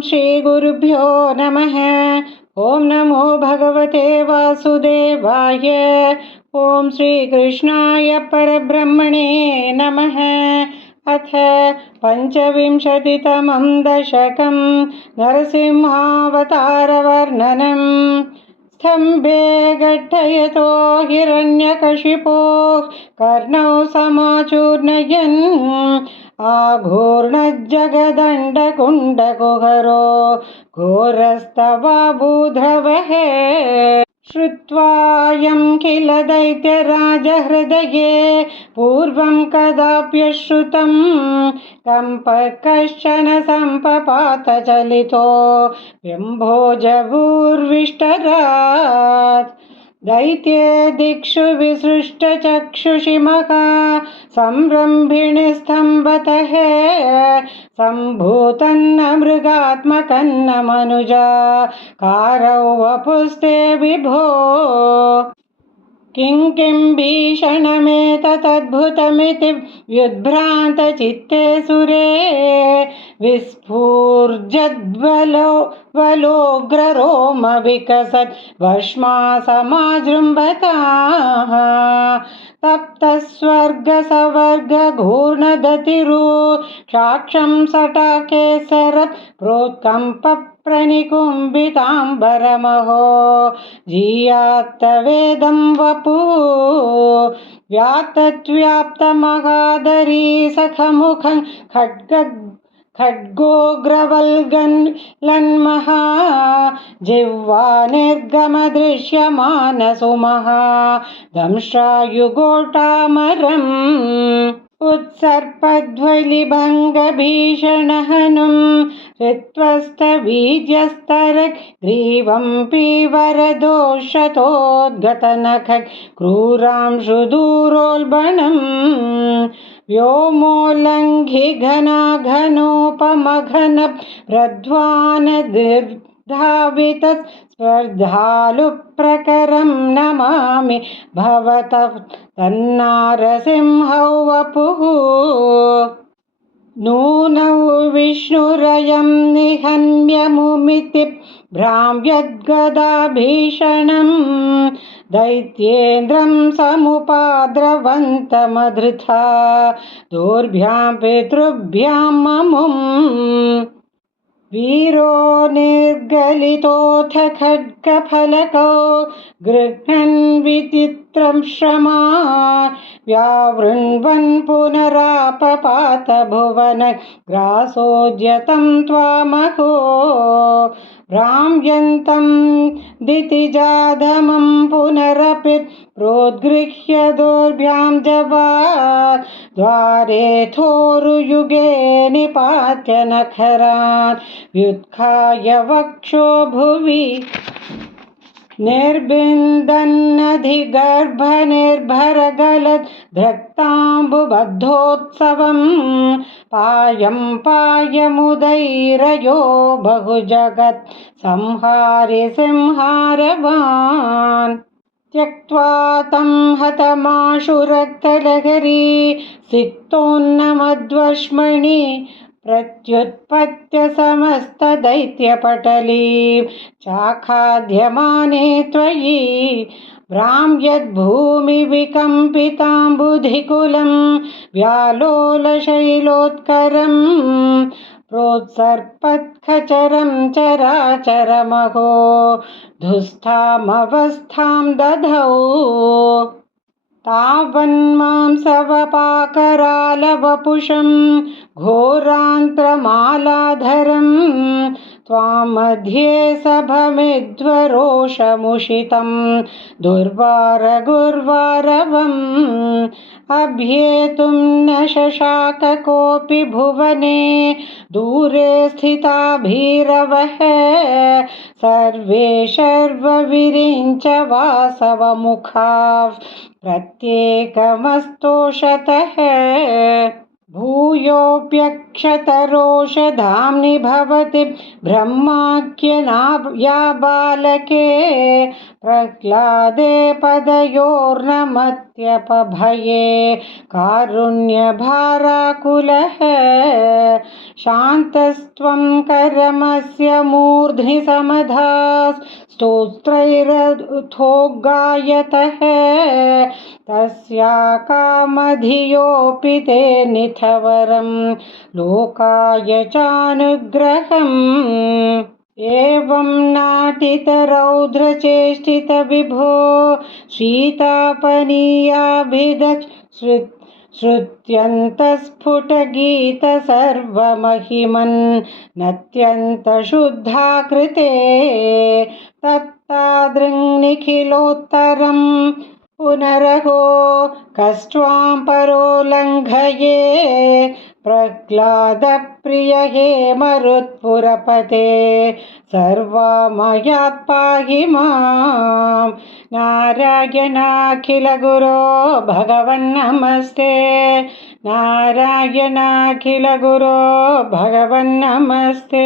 श्रीगुरुभ्यो नमः। ॐ नमो भगवते वासुदेवाय। ॐ श्रीकृष्णाय परब्रह्मणे नमः। अथ पञ्चविंशतितमं दशकं नरसिंहावतारवर्णनम्। स्तम्भे घट्टयतो हिरण्यकशिपोः कर्णौ समाचूर्णयन् आघूर्णज्जगदण्डकुण्डकुहरो घोरस्तवाबूध्रवः। श्रुत्वायं किल दैत्यराजहृदये पूर्वं कदाप्यश्रुतं कम्पः कश्चन सम्पपात चलितो व्यम्भोजभूर्विष्टरात्। दैत्ये दिक्षु विसृष्टचक्षुषि महा संरम्भिणिस्तम्भतः सम्भूतन्न मृगात्मकन्न मनुजाकारौ वपुस्ते विभो। किं भीषणमेतदद्भुतमिति व्युद्भ्रान्तचित्ते सुरे विस्फूर्जद्वलोग्ररोमविकसत् भस्मा समाजृम्भताः। तप्तस्वर्गसवर्गघूर्णदतिरुक्षाक्षं सटाकेसरत् प्रोत्कम्पप्रणिकुम्भिताम्बरमहो जीयात्तवेदं वपुः। व्यातत्व्याप्तमहादरी सखमुखं खड्गोग्रवल्गन्महा जिह्वा निर्गमदृश्यमानसुमहा दंष्ट्रायुगोटामरम्। उत्सर्पध्वलिभङ्गभीषणहनुं हृत्वस्थवीर्यस्तरग्रीवं पीवरदोषतोद्गतनखं क्रूरांशुदूरोल्बणम्। व्योमोल्लङ्घि घनाघनोपमघनप्रध्वानदीर्धावितः स्पर्धालुप्रकरं नमामि भवतः तन्नारसिंहौ वपुः। नूनौ विष्णुरयं निहन्यमुमिति भ्राम्यद्गदाभीषणं दैत्येन्द्रं समुपाद्रवन्तमधृता दोर्भ्यां पितृभ्यां ममुम्। वीरो निर्गलितोऽथ खड्गफलकौ गृह्णन् विचित्रं श्रमान् व्यावृण्वन् पुनरापपात भुवन ग्रासोद्यतं त्वामहो। भ्राम्यन्तं दितिजाधमं पुनरपि प्रोद्गृह्य दोर्भ्यां जवात् द्वारेथोरुयुगे निपात्य नखरान् व्युत्खाय वक्षो भुवि। निर्बिन्दन्नधिगर्भनिर्भरगलद्रक्ताम्बुबद्धोत्सवं पायं पायमुदैरयो बहुजगत् संहारि संहारवान्। त्यक्त्वा तं हतमाशु रक्तलहरी सिक्तोन्नमद्वश्मणि प्रत्युत्पत्य समस्तदैत्यपटलीं चाखाद्यमाने त्वयि। भ्राम्यद्भूमिविकम्पिताम्बुधिकुलं व्यालोलशैलोत्करं प्रोत्सर्पत्खचरं चराचरमहो धुस्थामवस्थां दधौ। तावन्मांसवपाकरालवपुषं घोरान्त्रमालाधरं त्वां मध्ये सभमिध्वरोषमुषितं दुर्वारगुर्वारवम्। अभ्येतुं न शशाक कोऽपि भुवने दूरे स्थिता भीरवः सर्वे शर्वविरिञ्च वासवमुखाः प्रत्येकमस्तोषतः। भूयोऽप्यक्षतरोषधाम्नि भवति ब्रह्माख्यया बालके प्रह्लादे पदयोर्नमत्यपभये कारुण्यभाराकुलः शान्तस्त्वं करमस्य मूर्ध्नि समधास् स्तोत्रैरथोगायतः तस्या कामधियोऽपि ते निथवरं लोकाय चानुग्रहम् एवं नाटितरौद्रचेष्टितविभो श्रीतापनीयाभिदश्रुत्यन्तस्फुटगीतसर्वमहिमन्नत्यन्तशुद्धाकृते तत्तादृङ्निखिलोत्तरं पुनरहो कष्ट्वां परो लङ्घये प्रह्लादप्रिय हे मरुत्पुरपते सर्वमयात् पाहि मां नारायणाखिलगुरो भगवन्नमस्ते नारायणाखिलगुरो भगवन्नमस्ते।